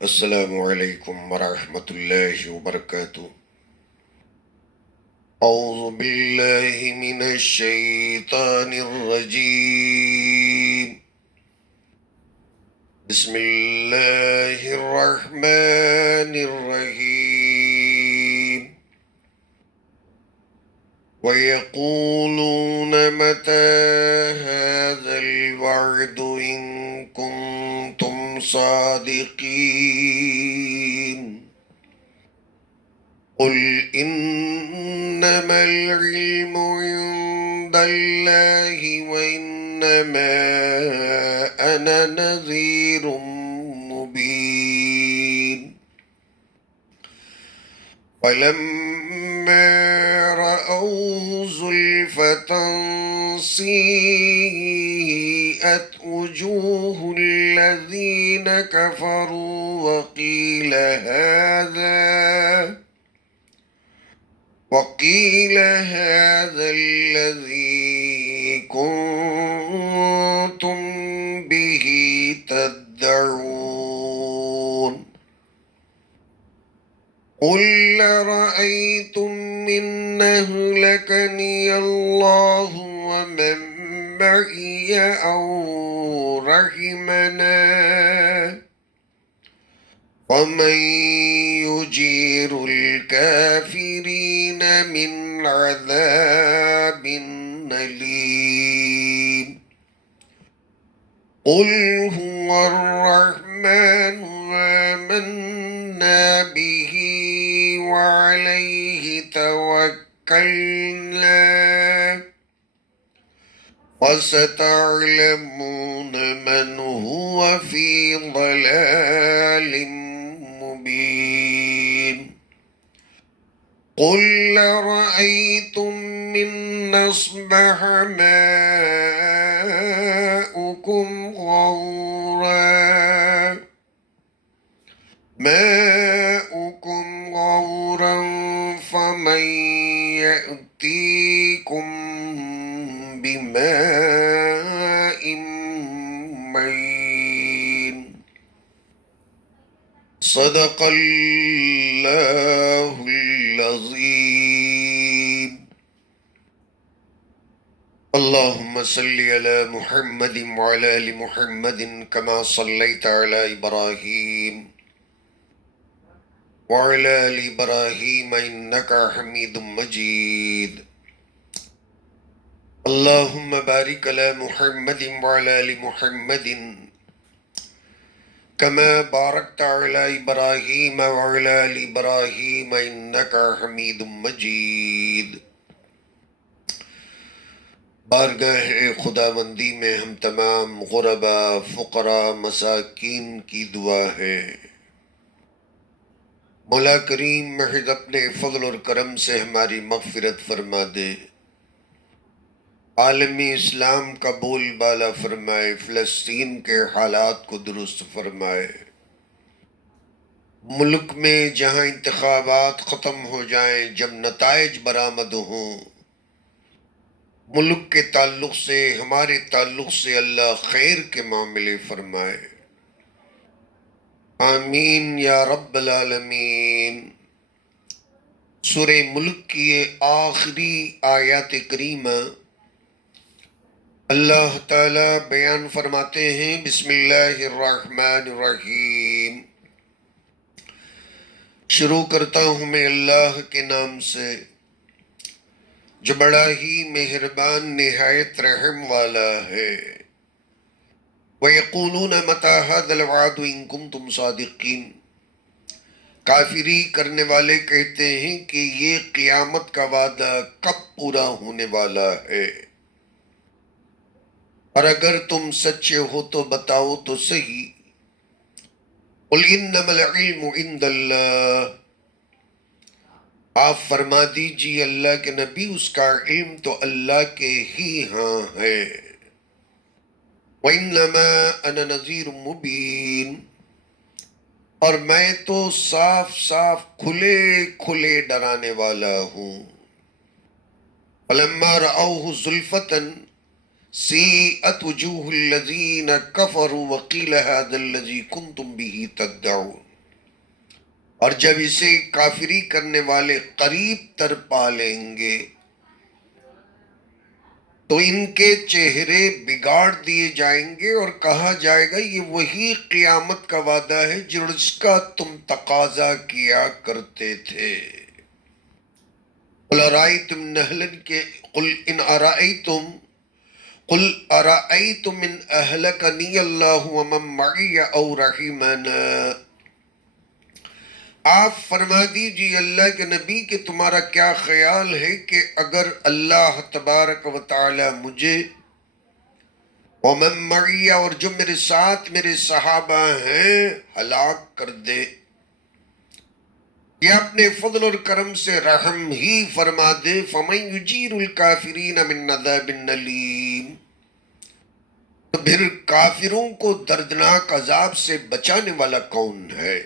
السلام علیکم ورحمۃ اللہ وبرکاتہ۔ اعوذ باللہ من الشیطان الرجیم، بسم اللہ الرحمن الرحیم۔ وَيَقُولُونَ مَتَى هَذَا الْوَعْدُ إِن كُنتُمْ صَادِقِينَ قُلْ إِنَّمَا الْعِلْمُ عِندَ اللَّهِ وَإِنَّمَا أَنَا نَذِيرٌ مُبِينٌ فَلَمَّا رَأَوْهُ زُلْفَةً سِيئَتْ وُجُوهُ الَّذِينَ كَفَرُوا وقيل هذا الذي كنتم به تدعون قل رأيتم إن أهلكني الله ومن معي أو رحمنا ومن يجير الكافرين من عذاب أليم قل هو الرحمن آمنا به وعليه توكلنا وستعلمون من هو في ضلال مبين قل رأيتم إن أصبح ماؤكم غورا فمن يأتيكم بماء معين صدق اللہ العظیم۔ اللہم صلی علی محمد وعلی آل محمد کما صلیت علی ابراہیم وعلی آل ابراہیم انک حمید مجید۔ اللہم بارک علی محمد وعلی آل محمد کما بارکت علی ابراہیم وعلی آل ابراہیم انک حمید مجید۔ بارگاہ خداوندی میں ہم تمام غرباء، فقراء، مساکین کی دعا ہے، مولا کریم محض اپنے فضل اور کرم سے ہماری مغفرت فرما دے، عالم اسلام کا بول بالا فرمائے، فلسطین کے حالات کو درست فرمائے، ملک میں جہاں انتخابات ختم ہو جائیں، جب نتائج برآمد ہوں، ملک کے تعلق سے، ہمارے تعلق سے اللہ خیر کے معاملے فرمائے، آمین یا رب العالمین۔ سورہ ملک کی یہ آخری آیات کریمہ اللہ تعالی بیان فرماتے ہیں، بسم اللہ الرحمن الرحیم۔ شروع کرتا ہوں میں اللہ کے نام سے جو بڑا ہی مہربان نہایت رحم والا ہے۔ وَيَقُولُونَ مَتَى هَذَا الْوَعْدُ إِن كُنتُمْ صَادِقِينَ، کافری کرنے والے کہتے ہیں کہ یہ قیامت کا وعدہ کب پورا ہونے والا ہے، اور اگر تم سچے ہو تو بتاؤ تو صحیح۔ قُلْ إِنَّمَا الْعِلْمُ عِندَ اللَّهِ، آپ فرما دیجیے اللہ کے نبی اس کا علم تو اللہ کے ہی ہاں ہے۔ وَإِنَّمَا أَنَا نَذِيرٌ مُبِينٌ، اور میں تو صاف صاف کھلے کھلے ڈرانے والا ہوں۔ فَلَمَّا رَأَوْهُ زُلْفَةً، سیئت وجوہ الذین کفروا وقیل ھذا الذی کنتم بہ تدعون، اور جب اسے کافری کرنے والے قریب تر پا لیں گے تو ان کے چہرے بگاڑ دیے جائیں گے اور کہا جائے گا یہ وہی قیامت کا وعدہ ہے جس کا تم تقاضا کیا کرتے تھے۔ قل ارائیتم نہلن کے قل ارائیتم من اہلکنی اللہ ومن معی او رحمنا، آپ فرما دیجیے اللہ کے نبی کہ تمہارا کیا خیال ہے کہ اگر اللہ تبارک و تعالی مجھے ومن معی اور جو میرے ساتھ میرے صحابہ ہیں ہلاک کر دے، یا اپنے فضل اور کرم سے رحم ہی فرما دے، فمن یجیر الکافرین من عذاب الیم، تو پھر کافروں کو دردناک عذاب سے بچانے والا کون ہے؟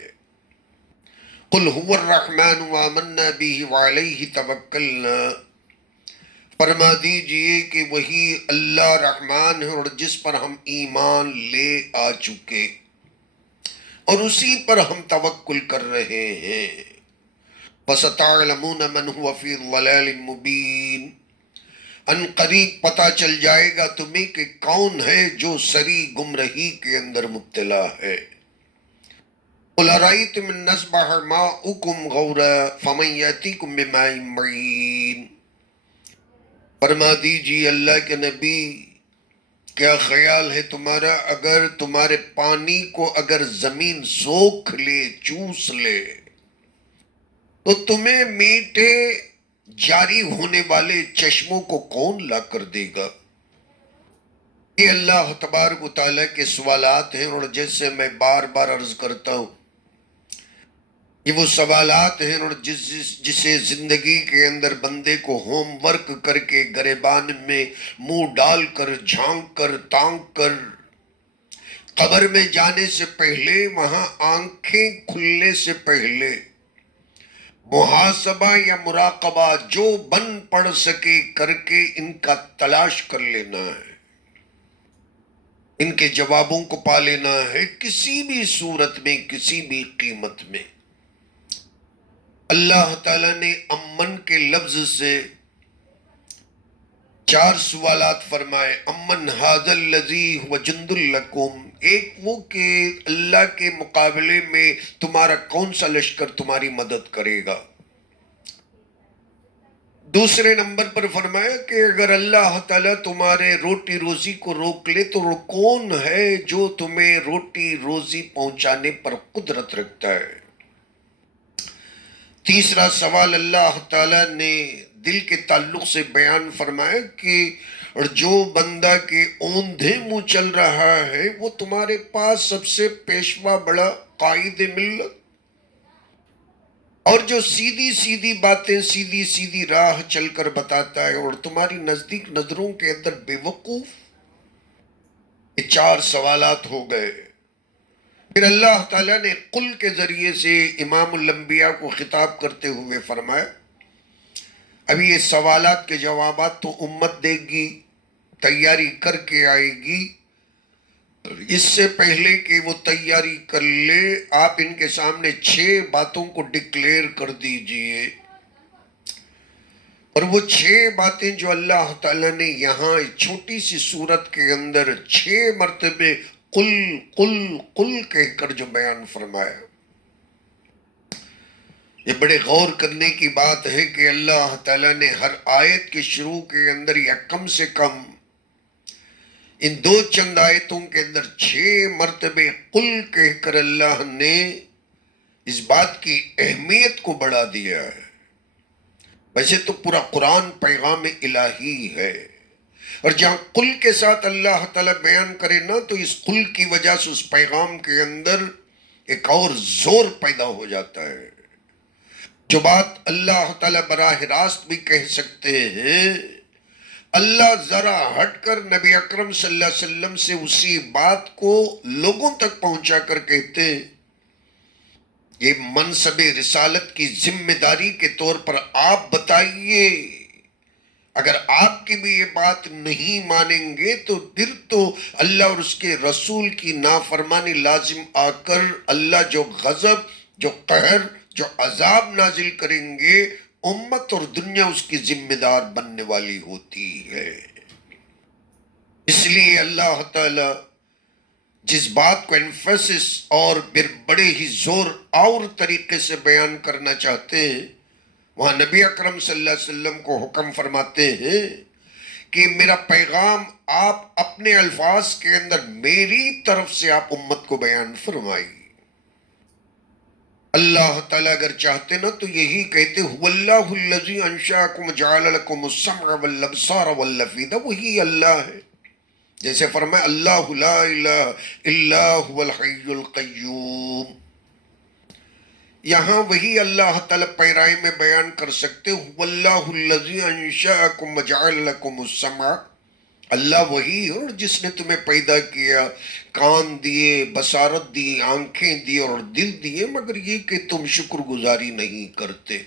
قل هو الرحمن وآمنا به وعلیہ توکلنا، فرما دیجئے کہ وہی اللہ رحمان ہے اور جس پر ہم ایمان لے آ چکے اور اسی پر ہم توکل کر رہے ہیں۔ فَسَتَعْلَمُونَ مَنْ هُوَ فِي ضَلَالٍ مُبِينٍ، ان قریب پتہ چل جائے گا تمہیں کہ کون ہے جو سری گمرہی کے اندر مبتلا ہے۔ قُلْ أَرَأَيْتُمْ إِنْ أَصْبَحَ مَاؤُكُمْ غَوْرًا فَمَنْ يَأْتِيكُمْ بِمَاءٍ مَّعِينٍ، فرما دیجیے اللہ کے نبی کیا خیال ہے تمہارا اگر تمہارے پانی کو اگر زمین سوکھ لے چوس لے تو تمہیں میٹھے جاری ہونے والے چشموں کو کون لا کر دے گا؟ یہ اللہ تبارک و تعالیٰ کے سوالات ہیں، اور جیسے میں بار بار عرض کرتا ہوں یہ وہ سوالات ہیں اور جسے زندگی کے اندر بندے کو ہوم ورک کر کے گریبان میں منہ ڈال کر جھانک کر تانک کر قبر میں جانے سے پہلے وہاں آنکھیں کھلنے سے پہلے محاسبہ یا مراقبہ جو بن پڑ سکے کر کے ان کا تلاش کر لینا ہے، ان کے جوابوں کو پا لینا ہے کسی بھی صورت میں کسی بھی قیمت میں۔ اللہ تعالیٰ نے امن کے لفظ سے 4 سوالات فرمائے۔ امن ھذا الذی ھو جند لکم، ایک وہ کہ اللہ کے مقابلے میں تمہارا کون سا لشکر تمہاری مدد کرے گا۔ دوسرے نمبر پر فرمایا کہ اگر اللہ تعالیٰ تمہارے روٹی روزی کو روک لے تو وہ کون ہے جو تمہیں روٹی روزی پہنچانے پر قدرت رکھتا ہے۔ تیسرا سوال اللہ تعالیٰ نے دل کے تعلق سے بیان فرمایا کہ اور جو بندہ کے اوندھے منہ چل رہا ہے وہ تمہارے پاس سب سے پیشوا بڑا قائد ملت، اور جو سیدھی سیدھی باتیں سیدھی سیدھی راہ چل کر بتاتا ہے اور تمہاری نزدیک نظروں کے اندر بے وقوف۔ یہ 4 سوالات ہو گئے۔ پھر اللہ تعالیٰ نے قل کے ذریعے سے امام الانبیاء کو خطاب کرتے ہوئے فرمایا ابھی یہ سوالات کے جوابات تو امت دے گی، تیاری کر کے آئے گی، اس سے پہلے کہ وہ تیاری کر لے آپ ان کے سامنے 6 باتوں کو ڈکلیئر کر دیجئے، اور وہ 6 باتیں جو اللہ تعالیٰ نے یہاں چھوٹی سی صورت کے اندر 6 مرتبے قل قل قل کہہ کر جو بیان فرمایا، یہ بڑے غور کرنے کی بات ہے کہ اللہ تعالیٰ نے ہر آیت کے شروع کے اندر یا کم سے کم ان 2 چند آیتوں کے اندر 6 مرتبے قل کہہ کر اللہ نے اس بات کی اہمیت کو بڑھا دیا ہے۔ ویسے تو پورا قرآن پیغام الہی ہے، اور جہاں قل کے ساتھ اللہ تعالیٰ بیان کرے نا تو اس قل کی وجہ سے اس پیغام کے اندر ایک اور زور پیدا ہو جاتا ہے۔ جو بات اللہ تعالیٰ براہ راست بھی کہہ سکتے ہیں، اللہ ذرا ہٹ کر نبی اکرم صلی اللہ علیہ وسلم سے اسی بات کو لوگوں تک پہنچا کر کہتے ہیں یہ منصب رسالت کی ذمہ داری کے طور پر آپ بتائیے اگر آپ کی بھی یہ بات نہیں مانیں گے تو پھر تو اللہ اور اس کے رسول کی نافرمانی لازم آ کر اللہ جو غضب، جو قہر، جو عذاب نازل کریں گے، امت اور دنیا اس کی ذمہ دار بننے والی ہوتی ہے۔ اس لیے اللہ تعالی جس بات کو انفیسس اور پھر بڑے ہی زور اور طریقے سے بیان کرنا چاہتے ہیں، وہاں نبی اکرم صلی اللہ علیہ وسلم کو حکم فرماتے ہیں کہ میرا پیغام آپ اپنے الفاظ کے اندر میری طرف سے آپ امت کو بیان فرمائیے۔ اللہ تعالیٰ اگر چاہتے نا تو یہی کہتے وَاللَّهُ الَّذِي أَنشَأَكُمْ جَعَلَ لَكُمُ السَّمْعَ وَالْأَبْصَارَ وَالْأَفْئِدَةَ وہی اللہ ہے۔ جیسے فرمائے اللہ لا الہ الا هو الحی القیوم، یہاں وہی اللہ تعالیٰ پیرائی میں بیان کر سکتے وَاللَّهُ الَّذِي أَنشَأَكُمْ وَجَعَلَ لَكُمُ السَّمْعَ، اللہ وہی ہے اور جس نے تمہیں پیدا کیا، کان دیے، بصارت دی، آنکھیں دی اور دل دیے، مگر یہ کہ تم شکر گزاری نہیں کرتے۔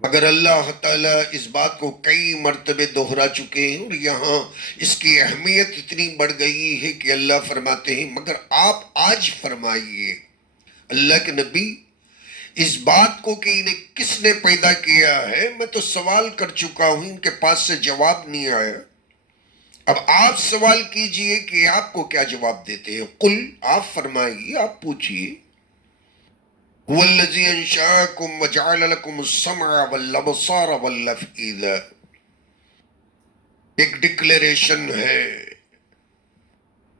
مگر اللہ تعالیٰ اس بات کو کئی مرتبے دہرا چکے ہیں اور یہاں اس کی اہمیت اتنی بڑھ گئی ہے کہ اللہ فرماتے ہیں مگر آپ آج فرمائیے اللہ کے نبی اس بات کو کہ انہیں کس نے پیدا کیا ہے، میں تو سوال کر چکا ہوں، ان کے پاس سے جواب نہیں آیا، اب آپ سوال کیجئے کہ آپ کو کیا جواب دیتے ہیں۔ قل، آپ فرمائیے، آپ پوچھئے هو الذي انشاءكم وجعل لكم السمع والابصار والافئدہ، ایک ڈکلیریشن ہے،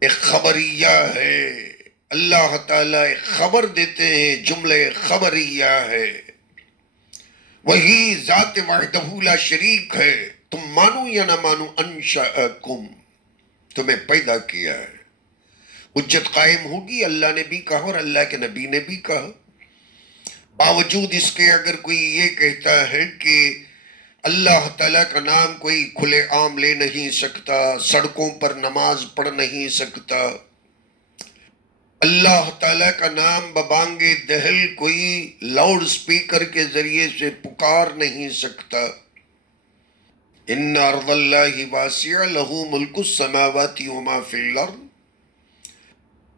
ایک خبریہ ہے، اللہ تعالیٰ ایک خبر دیتے ہیں، جملے خبریہ ہے، وہی ذات وحدہ لا شریک ہے، تم مانو یا نہ مانو، انشاءکم، تمہیں پیدا کیا ہے۔ حجت قائم ہوگی، اللہ نے بھی کہا اور اللہ کے نبی نے بھی کہا۔ باوجود اس کے اگر کوئی یہ کہتا ہے کہ اللہ تعالیٰ کا نام کوئی کھلے عام لے نہیں سکتا، سڑکوں پر نماز پڑھ نہیں سکتا، اللہ تعالیٰ کا نام ببانگ دہل کوئی لاؤڈ سپیکر کے ذریعے سے پکار نہیں سکتا، ان ارض اللہ واسعہ لہ ملک السماوات وما فی الارض،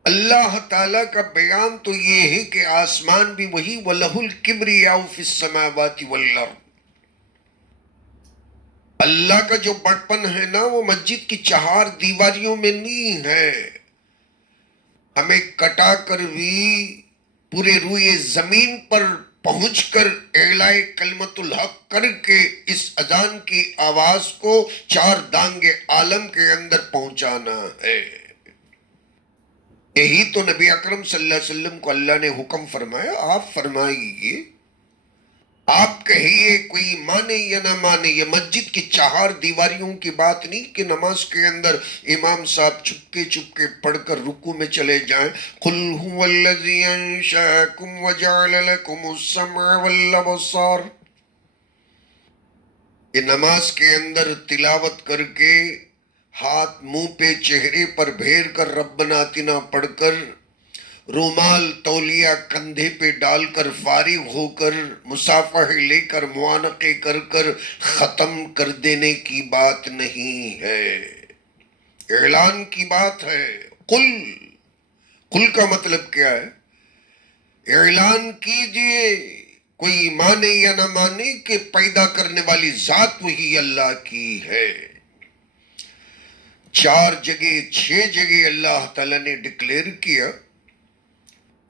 اللہ تعالیٰ کا بیان تو یہ ہے کہ آسمان بھی وہی وَلَهُ الْكِبْرِيَاءُ فِي السَّمَاوَاتِ وَالْأَرْضِ، اللہ کا جو بڑپن ہے نا وہ مسجد کی چہار دیواریوں میں نہیں ہے، ہمیں کٹا کر بھی پورے روئے زمین پر پہنچ کر اعلاء کلمت الحق کر کے اس اذان کی آواز کو چار دانگ عالم کے اندر پہنچانا ہے۔ یہی تو نبی اکرم صلی اللہ علیہ وسلم کو اللہ نے حکم فرمایا، آپ فرمائیے، آپ کہیے، کوئی مانے یا نہ مانے، یہ مسجد کی چہار دیواریوں کی بات نہیں کہ نماز کے اندر امام صاحب چپکے چپکے پڑھ کر رکوع میں چلے جائیں، قُلْ هُوَ الَّذِي أَنشَأَكُمْ وَجَعَلَ لَكُمُ السَّمْعَ وَالْأَبْصَارَ، یہ نماز کے اندر تلاوت کر کے ہاتھ منہ پہ چہرے پر پھیر کر ربنا آتنا پڑھ کر رومال تولیہ کندھے پہ ڈال کر فارغ ہو کر مصافحہ لے کر معانقے کر کر ختم کر دینے کی بات نہیں ہے، اعلان کی بات ہے۔ قل، قل کا مطلب کیا ہے؟ اعلان کیجئے، کوئی مانے یا نہ مانے کہ پیدا کرنے والی ذات وہی اللہ کی ہے۔ چار جگہ، 6 جگہ اللہ تعالیٰ نے ڈکلیئر کیا،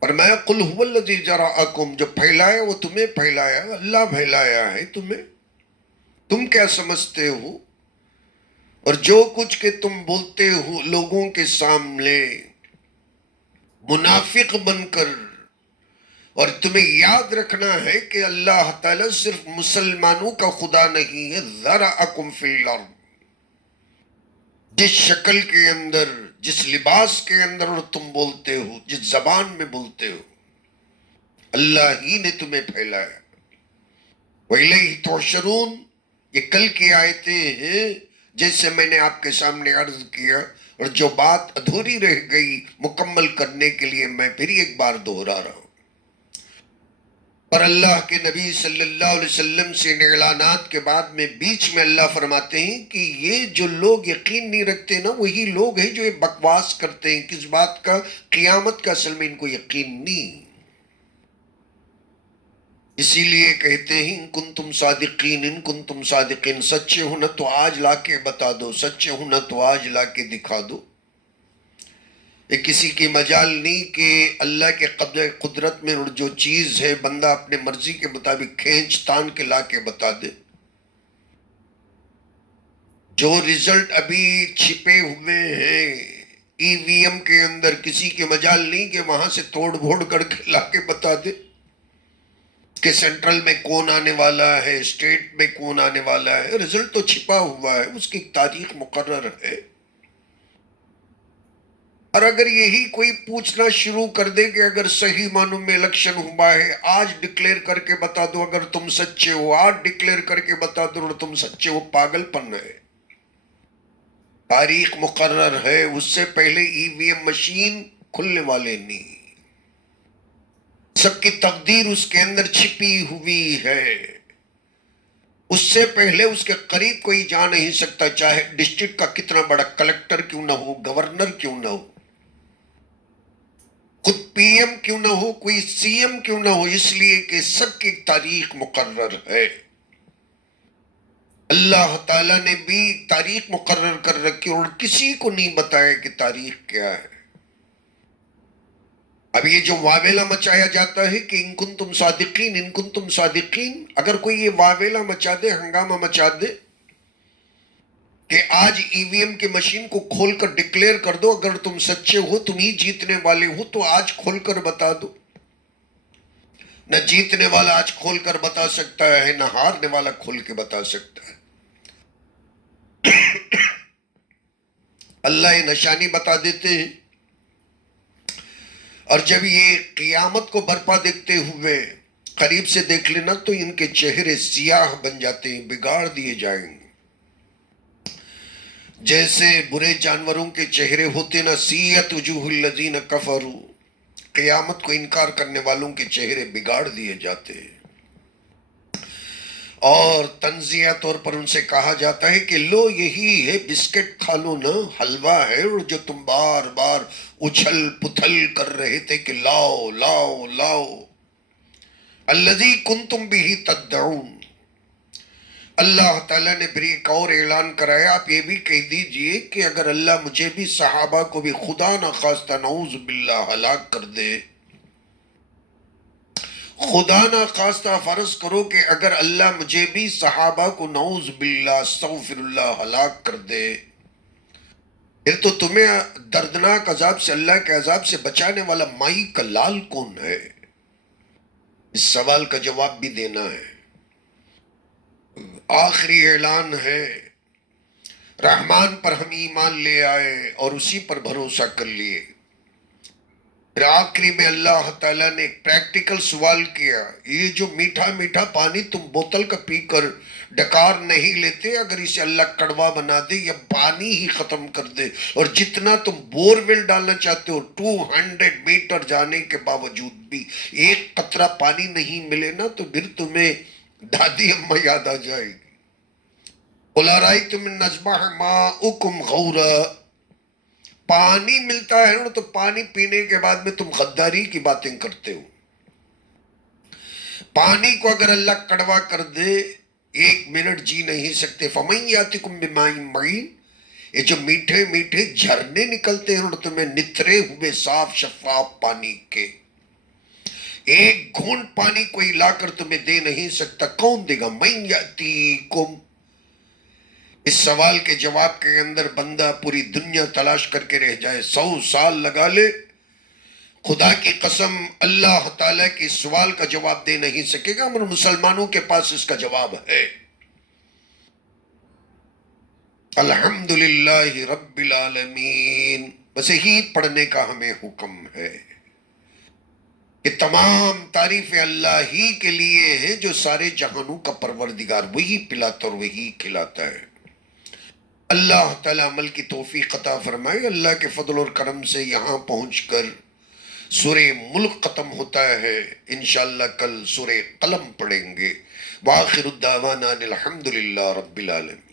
فرمایا قُلْ هُوَ الَّذِي ذَرَأَكُمْ، جو پھیلایا وہ تمہیں پھیلایا، اللہ پھیلایا ہے تمہیں، تم کیا سمجھتے ہو؟ اور جو کچھ کہ تم بولتے ہو لوگوں کے سامنے منافق بن کر، اور تمہیں یاد رکھنا ہے کہ اللہ تعالیٰ صرف مسلمانوں کا خدا نہیں ہے، ذَرَأَكُمْ فِي الْأَرْضِ، جس شکل کے اندر، جس لباس کے اندر اور تم بولتے ہو، جس زبان میں بولتے ہو، اللہ ہی نے تمہیں پھیلایا۔ وَإِلَيْهِ تُحْشَرُونَ، یہ کل کی آیتیں ہیں، جیسے میں نے آپ کے سامنے عرض کیا، اور جو بات ادھوری رہ گئی مکمل کرنے کے لیے میں پھر ایک بار دہرا رہا ہوں۔ اور اللہ کے نبی صلی اللہ علیہ وسلم سے ان اعلانات کے بعد میں بیچ میں اللہ فرماتے ہیں کہ یہ جو لوگ یقین نہیں رکھتے نا، وہی لوگ ہیں جو یہ بکواس کرتے ہیں. کس بات کا؟ قیامت کا. اصل میں ان کو یقین نہیں. اسی لیے کہتے ہیں ان کنتم صادقین، ان کنتم صادقین، سچے ہو نا تو آج لا کے بتا دو، سچے ہو نا تو آج لا کے دکھا دو. یہ کسی کی مجال نہیں کہ اللہ کے قبضہ قدرت میں جو چیز ہے بندہ اپنے مرضی کے مطابق کھینچ تان کے لا کے بتا دے. جو رزلٹ ابھی چھپے ہوئے ہیں ای وی ایم کے اندر، کسی کی مجال نہیں کہ وہاں سے توڑ بھوڑ کر کے لا کے بتا دے کہ سینٹرل میں کون آنے والا ہے، اسٹیٹ میں کون آنے والا ہے. رزلٹ تو چھپا ہوا ہے، اس کی ایک تاریخ مقرر ہے. اور اگر یہی کوئی پوچھنا شروع کر دے کہ اگر صحیح معنوں میں الیکشن ہوا ہے آج ڈکلیئر کر کے بتا دو اگر تم سچے ہو، آج ڈکلیئر کر کے بتا دو اگر تم سچے ہو، پاگل پن ہے. تاریخ مقرر ہے، اس سے پہلے ای وی ایم مشین کھلنے والے نہیں. سب کی تقدیر اس کے اندر چھپی ہوئی ہے. اس سے پہلے اس کے قریب کوئی جا نہیں سکتا، چاہے ڈسٹرکٹ کا کتنا بڑا کلکٹر کیوں نہ ہو، گورنر کیوں نہ ہو، خود پی ایم کیوں نہ ہو، کوئی سی ایم کیوں نہ ہو. اس لیے کہ سب کی تاریخ مقرر ہے. اللہ تعالیٰ نے بھی تاریخ مقرر کر رکھی اور کسی کو نہیں بتایا کہ تاریخ کیا ہے. اب یہ جو واویلا مچایا جاتا ہے کہ ان کنتم صادقین، ان کنتم صادقین، اگر کوئی یہ واویلا مچا دے، ہنگامہ مچا دے کہ آج ای وی ایم کی مشین کو کھول کر ڈکلیئر کر دو اگر تم سچے ہو، تم ہی جیتنے والے ہو، تو آج کھول کر بتا دو. نہ جیتنے والا آج کھول کر بتا سکتا ہے، نہ ہارنے والا کھول کے بتا سکتا ہے. اللہ یہ نشانی بتا دیتے ہیں. اور جب یہ قیامت کو برپا دیکھتے ہوئے قریب سے دیکھ لینا تو ان کے چہرے سیاہ بن جاتے ہیں، بگاڑ دیے جائیں گے. جیسے برے جانوروں کے چہرے ہوتے نا، سیئت وجوہ الذین کفروا، قیامت کو انکار کرنے والوں کے چہرے بگاڑ دیے جاتے ہیں. اور تنزیہ طور پر ان سے کہا جاتا ہے کہ لو یہی ہے، بسکٹ کھا لو نا، حلوہ ہے، اور جو تم بار بار اچھل پتھل کر رہے تھے کہ لاؤ لاؤ لاؤ. الذی کنتم بہ تدعون. اللہ تعالیٰ نے پھر ایک اور اعلان کرایا، آپ یہ بھی کہہ دیجئے کہ اگر اللہ مجھے بھی صحابہ کو بھی خدا نہ خواستہ نعوذ باللہ ہلاک کر دے، خدا نہ خواستہ فرض کرو کہ اگر اللہ مجھے بھی صحابہ کو نعوذ باللہ استغفر اللہ ہلاک کر دے، پھر تو تمہیں دردناک عذاب سے، اللہ کے عذاب سے بچانے والا مائی کا لال کون ہے؟ اس سوال کا جواب بھی دینا ہے. آخری اعلان ہے، رحمان پر ہم ایمان لے آئے اور اسی پر بھروسہ کر لیے. پھر آخری میں اللہ تعالیٰ نے ایک پریکٹیکل سوال کیا، یہ جو میٹھا میٹھا پانی تم بوتل کا پی کر ڈکار نہیں لیتے، اگر اسے اللہ کڑوا بنا دے یا پانی ہی ختم کر دے، اور جتنا تم بور ویل ڈالنا چاہتے ہو 200 میٹر جانے کے باوجود بھی ایک قطرہ پانی نہیں ملے نا، تو پھر تمہیں دادی اماں یاد آ جائے گی. قُلْ أَرَأَيْتُمْ إِنْ أَصْبَحَ مَاؤُكُمْ غَوْرًا. پانی ملتا ہے نا تو پانی پینے کے بعد میں تم غداری کی باتیں کرتے ہو. پانی کو اگر اللہ کڑوا کر دے، ایک منٹ جی نہیں سکتے. فَمَنْ يَأْتِكُمْ بِمَاءٍ مَعِينٍ. یہ جو میٹھے میٹھے جھرنے نکلتے ہیں اور تمہیں نترے ہوئے صاف شفاف پانی کے، ایک گھونٹ پانی کوئی لا کر تمہیں دے نہیں سکتا. کون دے گا؟ مَنْ يَأْتِكُمْ. اس سوال کے جواب کے اندر بندہ پوری دنیا تلاش کر کے رہ جائے، 100 سال لگا لے، خدا کی قسم اللہ تعالیٰ کے سوال کا جواب دے نہیں سکے گا. مگر مسلمانوں کے پاس اس کا جواب ہے. الحمدللہ رب العالمین. بس یہی پڑھنے کا ہمیں حکم ہے کہ تمام تعریف اللہ ہی کے لیے ہے جو سارے جہانوں کا پروردگار، وہی پلاتا اور وہی کھلاتا ہے. اللہ تعالیٰ عمل کی توفیق عطا فرمائے. اللہ کے فضل اور کرم سے یہاں پہنچ کر سورہ ملک ختم ہوتا ہے، انشاءاللہ کل سورہ قلم پڑھیں گے۔ وآخر الدعوانا الحمدللہ رب العالمین۔